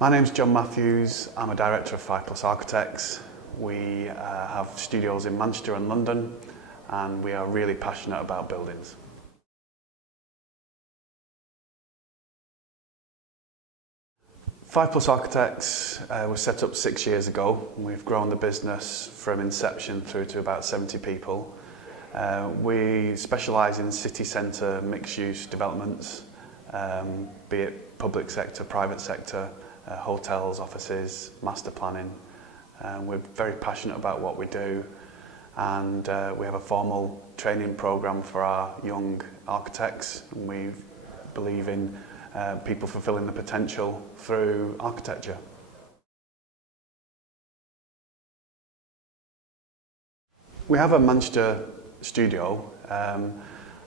My name's Jon Matthews. I'm a director of 5+ Architects. We have studios in Manchester and London, and we are really passionate about buildings. 5+ Architects was set up 6 years ago. We've grown the business from inception through to about 70 people. We specialise in city centre mixed-use developments, be it public sector, private sector, hotels, offices, master planning. We're very passionate about what we do, and we have a formal training programme for our young architects. We believe in people fulfilling the potential through architecture. We have a Manchester studio.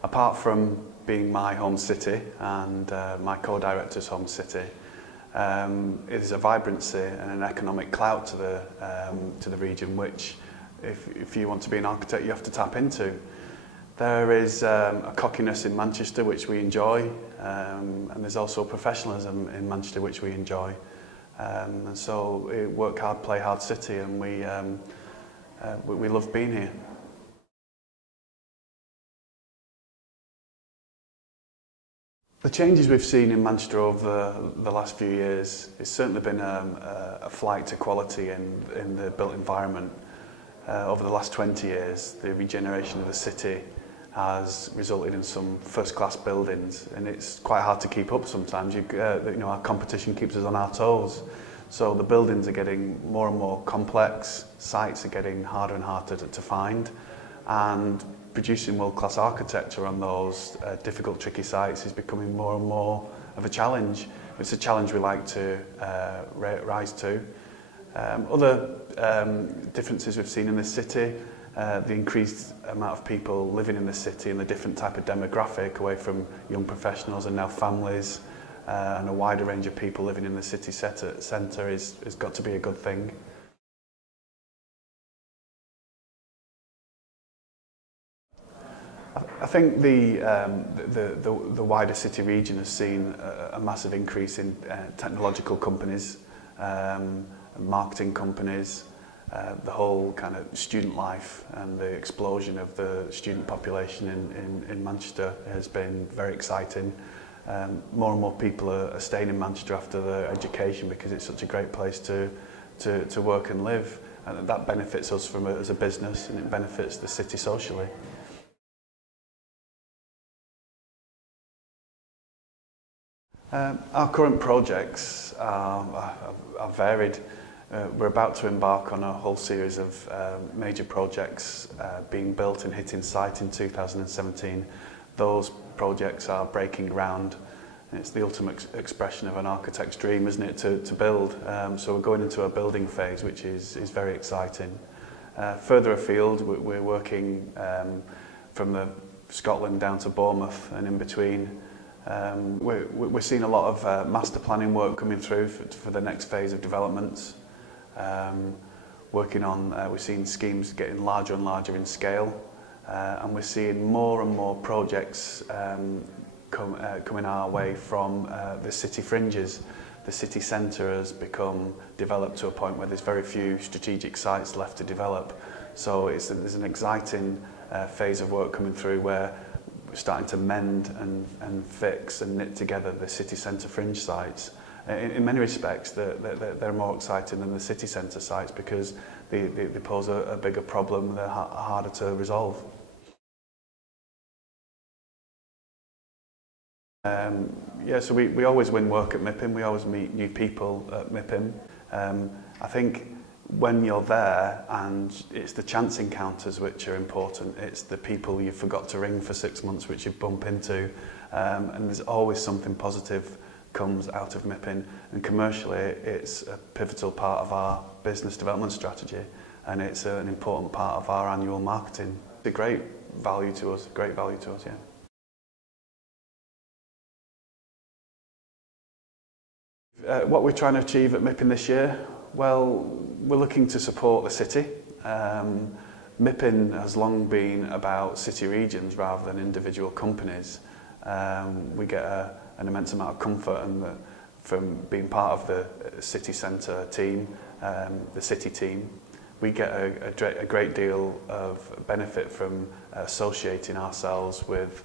Apart from being my home city and my co-director's home city, it is a vibrancy and an economic clout to the region, which if you want to be an architect you have to tap into. There is a cockiness in Manchester which we enjoy, and there's also professionalism in Manchester which we enjoy. And so work hard, play hard city, and we love being here. The changes we've seen in Manchester over the last few years, it's certainly been a flight to quality in the built environment. Over the last 20 years, the regeneration of the city has resulted in some first-class buildings, and it's quite hard to keep up sometimes. Our competition keeps us on our toes. So the buildings are getting more and more complex, sites are getting harder and harder to find, and producing world-class architecture on those difficult, tricky sites is becoming more and more of a challenge. It's a challenge we like to rise to. Other differences we've seen in the city, the increased amount of people living in the city and the different type of demographic away from young professionals and now families, and a wider range of people living in the city centre has got to be a good thing. I think the wider city region has seen a massive increase in technological companies, marketing companies, the whole kind of student life, and the explosion of the student population in Manchester has been very exciting. More and more people are staying in Manchester after their education because it's such a great place to work and live, and that benefits us as a business, and it benefits the city socially. Our current projects are varied. We're about to embark on a whole series of major projects being built and hitting site in 2017. Those projects are breaking ground. It's the ultimate expression of an architect's dream, isn't it, to build? So we're going into a building phase, which is very exciting. Further afield, we're working from Scotland down to Bournemouth and in between. We're seeing a lot of master planning work coming through for the next phase of developments. We're seeing schemes getting larger and larger in scale, and we're seeing more and more projects coming our way from the city fringes. The city centre has become developed to a point where there's very few strategic sites left to develop. So there's an exciting phase of work coming through where we're starting to mend and fix and knit together the city centre fringe sites. In many respects, they're more exciting than the city centre sites because they pose a bigger problem, they're harder to resolve. So we always win work at MIPIM, we always meet new people at MIPIM. I think when you're there, and it's the chance encounters which are important, it's the people you forgot to ring for 6 months which you bump into, and there's always something positive comes out of MIPIM, and commercially it's a pivotal part of our business development strategy, and it's an important part of our annual marketing. It's a great value to us, yeah. What we're trying to achieve at MIPIM this year? Well, we're looking to support the city. MIPIM has long been about city regions rather than individual companies. We get an immense amount of comfort from being part of the city centre team, the city team. We get a great deal of benefit from associating ourselves with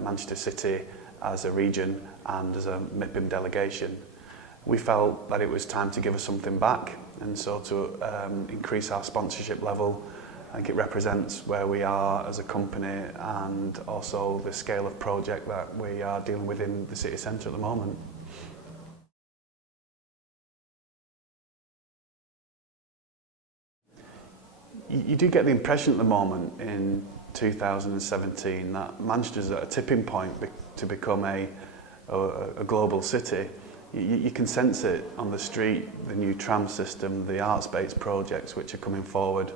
Manchester City as a region and as a MIPIM delegation. We felt that it was time to give us something back, and so to increase our sponsorship level. I think it represents where we are as a company and also the scale of project that we are dealing with in the city centre at the moment. You do get the impression at the moment in 2017 that Manchester's at a tipping point to become a global city. You can sense it on the street, the new tram system, the arts-based projects which are coming forward.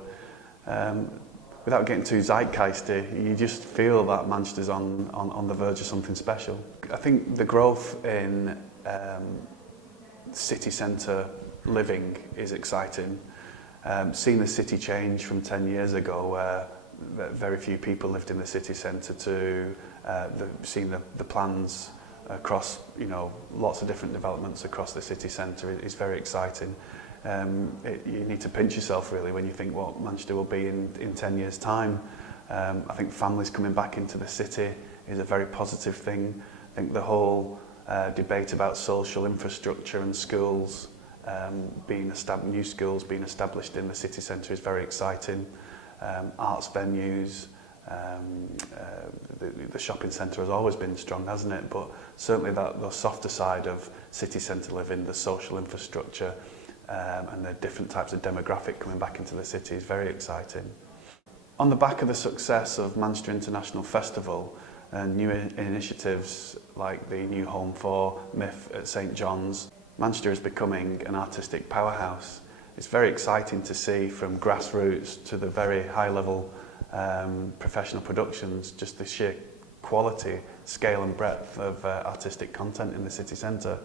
Without getting too zeitgeisty, you just feel that Manchester's on the verge of something special. I think the growth in city centre living is exciting. Seeing the city change from 10 years ago, where very few people lived in the city centre, to seeing the plans across, lots of different developments across the city centre is very exciting. You need to pinch yourself really when you think what Manchester will be in 10 years' time. I think families coming back into the city is a very positive thing. I think the whole debate about social infrastructure and schools, new schools being established in the city centre is very exciting. Arts venues, the shopping centre has always been strong, hasn't it? But certainly the softer side of city centre living, the social infrastructure, and the different types of demographic coming back into the city is very exciting. On the back of the success of Manchester International Festival and new initiatives like the new home for MIF at St John's, Manchester is becoming an artistic powerhouse. It's very exciting to see, from grassroots to the very high level professional productions, just the sheer quality, scale and breadth of artistic content in the city centre.